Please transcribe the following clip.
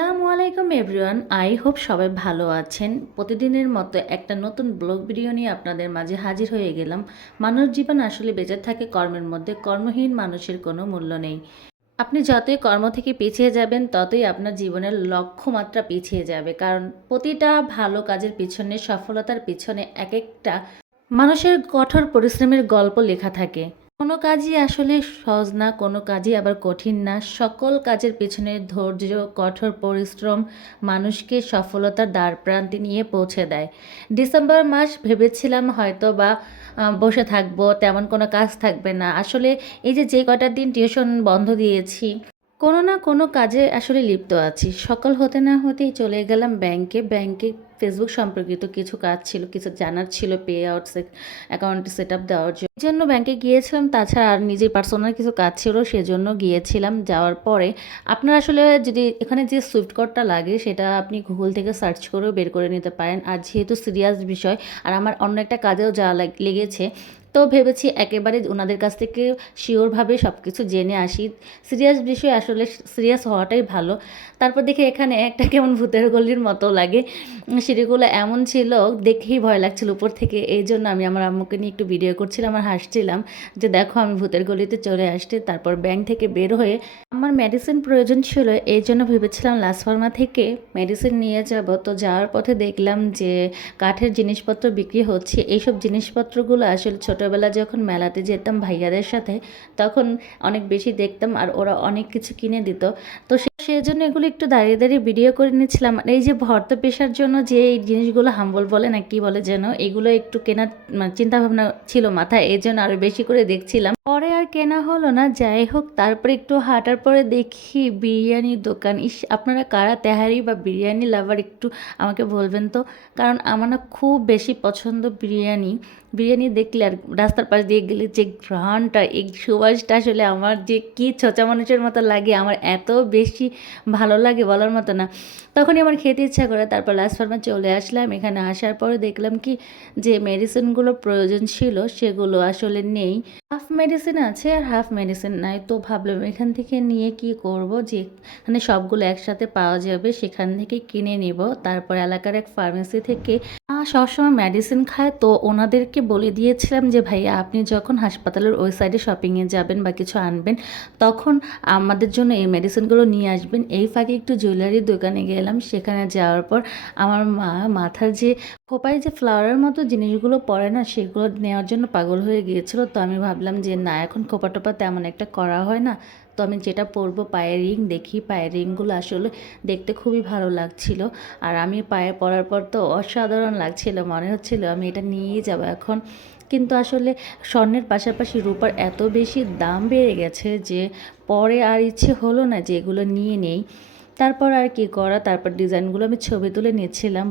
আসসালামু আলাইকুম everyone. I hope সবাই ভালো আছেন। প্রতিদিনের মতো একটা নতুন ব্লগ ভিডিও নিয়ে আপনাদের মাঝে হাজির হয়ে গেলাম। মানব জীবন আসলে বেঁচে থাকে কর্মের মধ্যে। কর্মহীন মানুষের কোনো মূল্য নেই। আপনি যতই কর্ম থেকে পিছিয়ে যাবেন ততই আপনার জীবনের লক্ষ্যমাত্রা পিছিয়ে যাবে, কারণ প্রতিটা ভালো কাজের পিছনে, সফলতার পিছনে এক একটা মানুষের কঠোর পরিশ্রমের গল্প লেখা থাকে। কোনো কাজই আসলে সহজ না, কোনো কাজই আবার কঠিন না। সকল কাজের পেছনে ধৈর্য, কঠোর পরিশ্রম মানুষকে সফলতার দ্বারপ্রান্তে নিয়ে পৌঁছে দেয়। ডিসেম্বর মাস ভেবেছিলাম হয়তো বা বসে থাকবো, তেমন কোনো কাজ থাকবে না। আসলে এই যে কটা দিন টিউশন বন্ধ দিয়েছি, কোনো না কোনো কাজে আসলে লিপ্ত আছি। সকাল হতে না হতেই চলে গেলাম ব্যাংকে। ফেসবুক সম্পর্কিত কিছু কাজ ছিল, কিছু জানার ছিল, pay out account set up দেওয়ার জন্য। এই জন্য ব্যাংকে গিয়েছিলাম। তাছাড়া আর নিজের পার্সোনাল কিছু কাজ ছিল, সেজন্য গিয়েছিলাম। যাওয়ার পরে আপনার আসলে যদি এখানে যে সুইফট কোডটা লাগে সেটা আপনি গুগল থেকে সার্চ করেও বের করে নিতে পারেন। আর যেহেতু সিরিয়াস বিষয়, আর আমার অন্য একটা কাজেও যাওয়া লেগেছে, তো ভেবেছি একেবারে ওনাদের কাছ থেকে শিওরভাবে সব কিছু জেনে আসি। সিরিয়াস বিষয় আসলে সিরিয়াস হওয়াটাই ভালো। তারপর দেখি এখানে একটা কেমন ভূতের গলির মতো লাগে। সিঁড়িগুলো এমন ছিল, দেখেই ভয় লাগছিল উপর থেকে। এই জন্য আমি আমার আম্মুকে নিয়ে একটু ভিডিও করছিলাম আর হাসছিলাম যে দেখো আমি ভূতের গলিতে চলে আসছি। তারপর ব্যাংক থেকে বের হয়ে আমার মেডিসিন প্রয়োজন ছিল, এই জন্য ভেবেছিলাম লাস্ট ফার্মা থেকে মেডিসিন নিয়ে যাব। তো যাওয়ার পথে দেখলাম যে কাঠের জিনিসপত্র বিক্রি হচ্ছে। এইসব জিনিসপত্রগুলো আসলে ছোটোবেলা যখন মেলাতে যেতাম ভাইয়াদের সাথে, তখন অনেক বেশি দেখতাম আর ওরা অনেক কিছু কিনে দিত। তো সেই জন্য এগুলো একটু দাঁড়িয়ে দাঁড়িয়ে ভিডিও করে নিচ্ছিলাম। আর এই যে ভর্তা পেশার জন্য যে এই জিনিসগুলো হাম্বল বলে না কি বলে যেন, এগুলো একটু কেনার চিন্তাভাবনা ছিল মাথায়, এই জন্য আরও বেশি করে দেখছিলাম। পরে আর কেনা হলো না, যাই হোক। তারপরে একটু হাঁটার পরে দেখি বিরিয়ানির দোকান। আপনারা কারা তেহারি বা বিরিয়ানি লাভার একটু আমাকে বলবেন তো, কারণ আমার না খুব বেশি পছন্দ বিরিয়ানি। বিরিয়ানি দেখলে আর রাস্তার পাশ দিয়ে গেলে যে ঘ্রাণটা, এই সুবাসটা আসলে আমার যে কি ছোঁচা মানুষের মতো লাগে, আমার এত বেশি ভালো লাগে বলার মতো না। তখনই আমার খেতে ইচ্ছা করে। তারপর লাস্ট ফার্মে চলে আসলাম। এখানে আসার পরে দেখলাম কি যে মেডিসিনগুলো প্রয়োজন ছিল সেগুলো আসলে নেই। হাফ মেডিসিন আছে আর হাফ মেডিসিন নাই। তো ভাবলাম এখান থেকে নিয়ে কি করব, যে এখানে সবগুলো একসাথে পাওয়া যাবে সেখান থেকে কিনে নিব। তারপর এলাকার এক ফার্মেসি থেকে সবসময় মেডিসিন খায়, তো ওনাদেরকে বলে দিয়েছিলাম যে ভাইয়া আপনি যখন হাসপাতালের ওই সাইডে শপিংয়ে যাবেন বা কিছু আনবেন, তখন আমাদের জন্য এই মেডিসিনগুলো নিয়ে আসবেন। এই ফাঁকে একটু জুয়েলারির দোকানে গেলাম। সেখানে যাওয়ার পর আমার মা মাথার যে খোপায় যে ফ্লাওয়ারের মতো জিনিসগুলো পরে না, সেগুলো নেওয়ার জন্য পাগল হয়ে গিয়েছিল। তো আমি ভাবলাম যে না, এখন খোপা টোপা তেমন একটা করা হয় না, তো আমি যেটা পরবো পায়ের রিং দেখি। পায়ের রিংগুলো আসলে দেখতে খুবই ভালো লাগছিল। আর আমি পায়ে পরার পর তো অসাধারণ লাগছিল, মনে হচ্ছিল আমি এটা নিয়েই যাব এখন। কিন্তু আসলে স্বর্ণের পাশাপাশি রূপার এত বেশি দাম বেড়ে গেছে যে পরে আর ইচ্ছে হলো না যে এগুলো নিয়ে নেই। তারপর আর কি করা, তারপর ডিজাইনগুলো আমি ছবি তুলে নিচ্ছিলাম।